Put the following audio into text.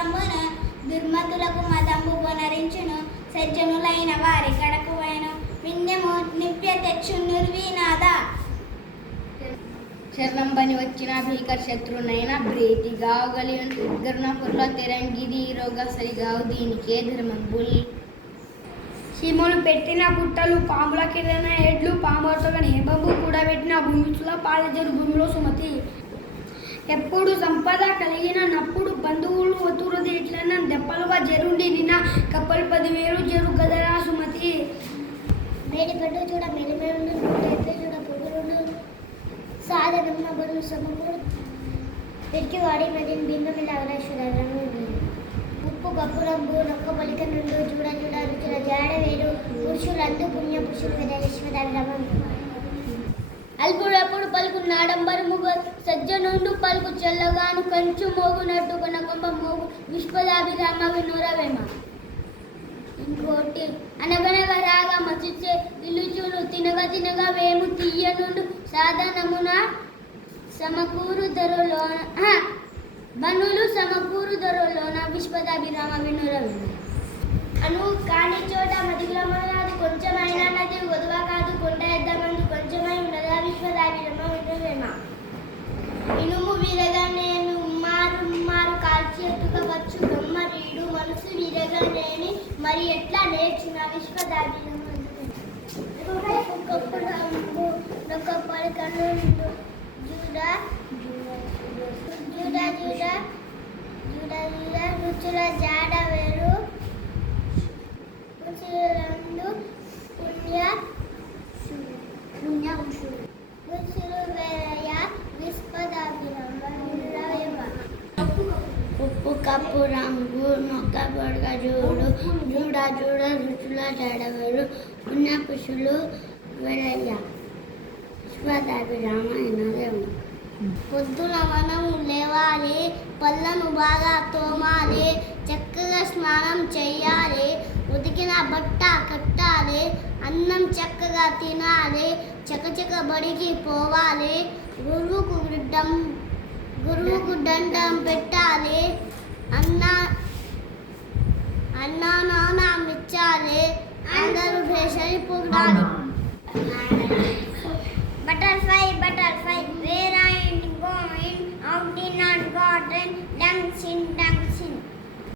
మోక్షమును దుర్మతులకు మదంబు పునరించును సజ్జనులైన వారి కడకు వేను వింధ్యము నిప్య తెచ్చు నిర్వీనాద శరణంబని వచ్చిన భీకర శత్రునైన ప్రీతి గావగలియను గరుణపుర్ల తెరంగిది రోగ సరిగావు దీనికే ధర్మంబుల్ సీమలు పెట్టిన పుట్టలు పాముల కిరణ ఎడ్లు పాములతో హేబంబు కూడా పెట్టిన భూమిలో పాలజరు భూమిలో సుమతి ఎప్పుడు సంపద కలిగిన నప్పుడు బంధువులు ఒతురది ఎట్లన్నా దెప్పలుగా జరుండి నిన్న కప్పలు 10,000 జరు గదరా సుమతి మేడి పట్టు చూడ మెలిమేడు చూడ పొగలు సాధనమ్మ బరువు సమకూరు పెరికి వాడి మదిని బింగమిల్ల అవరేశ్వరము ఉప్పు కప్పు రంగు నొక్క పలిక నుండు చూడ చూడ రుచుల జాడ వేరు పురుషులందు పుణ్య పురుషులు విదేశ్వరమం అల్పుడప్పుడు పలుకు నాడంబరముగ సజ్జనుండు పలుకు చెల్లగాను కంచు మోగునట్టు కొనకొంబ మోగు విశ్వదాభిరామ వినోరవేమ ఇంకోటి అనగనగ రాగా మచిచ్చే పిలుచును తినగ తినగ వేము తీయనుండు సాధనమున సమకూరు ధరలోన బనులు సమకూరు ధరలోన విశ్వదాభిరామ వినోరవేమ అను కాని చోట మదిగ్రమది కొంచెమైనా నది వధువ కాదు కొండ ఎద్దమంది కొంచెమై ఉన్నదా విశ్వదాభిరమ వినోరవేమ ఇనుము విరగా నేను ఉమ్మారు కాల్చి ఎత్తుకవచ్చు బ్రహ్మరీడు మనసు విరగా నేని మరి ఎట్లా నేర్చిన విశ్వదాభిరమ ఒక పలికను జూడ జూడ జూడ జూడ జూడ రుచుల జాడ వేరు రుచులందు పుణ్య రుచులు వేయ విశ్వదాభిరమ ఉప్పు కప్పు రంగు నొక్క పొడగ చూడు జూడ జూడ రుచుల జడవరు పుణ్య పుషులు వెరయ్య విశ్వదాభిరామ వినోరవేమ పొద్దున మనం లేవాలి పళ్ళను బాగా తోమాలి చక్కగా స్నానం చేయాలి ఉతికిన బట్ట కట్టాలి అన్నం చక్కగా తినాలి చకచక బడికి పోవాలి గురువుకు దండం పెట్టాలి అన్నా నాన్న మెచ్చాలి అందరూ భేషరి పొగడాలి Butterfly, where are you going? Out in our garden, dancing, dancing.